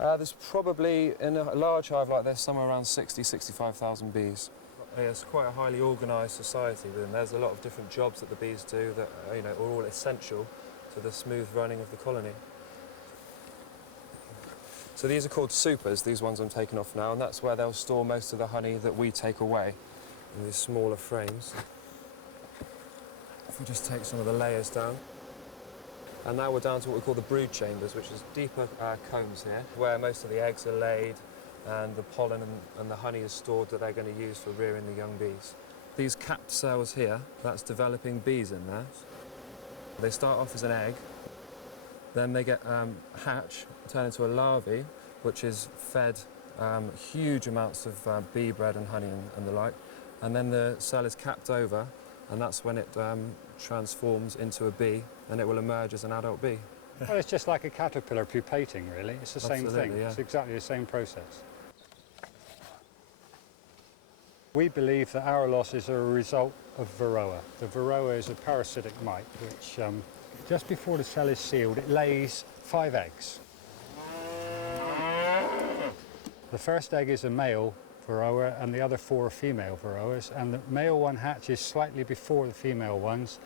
There's probably, in a large hive like this, somewhere around 65,000 bees. It's quite a highly organised society, and there's a lot of different jobs that the bees do that are all essential to the smooth running of the colony. So these are called supers, these ones I'm taking off now, and that's where they'll store most of the honey that we take away in these smaller frames. If we just take some of the layers down. And now we're down to what we call the brood chambers, which is deeper combs here, where most of the eggs are laid and the pollen and the honey is stored that they're going to use for rearing the young bees. These capped cells here, that's developing bees in there. They start off as an egg, then they get hatch, turn into a larvae, which is fed huge amounts of bee bread and honey and the like, and then the cell is capped over, and that's when it transforms into a bee, and it will emerge as an adult bee. Well, it's just like a caterpillar pupating, really. It's the same thing. Yeah. It's exactly the same process. We believe that our losses are a result of varroa. The varroa is a parasitic mite which, just before the cell is sealed, it lays 5 eggs. The first egg is a male varroa and the other 4 are female varroas, and the male one hatches slightly before the female ones.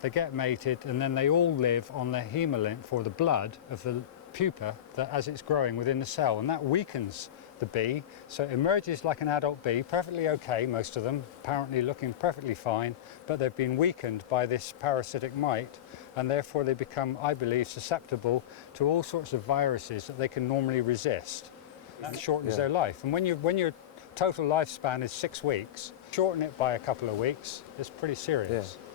They get mated and then they all live on the hemolymph, or the blood, of the pupa as it's growing within the cell, and that weakens the bee, so it emerges like an adult bee, perfectly okay, most of them, apparently looking perfectly fine, but they've been weakened by this parasitic mite, and therefore they become, I believe, susceptible to all sorts of viruses that they can normally resist. That shortens their life. And when your total lifespan is 6 weeks, shorten it by a couple of weeks, it's pretty serious. Yeah.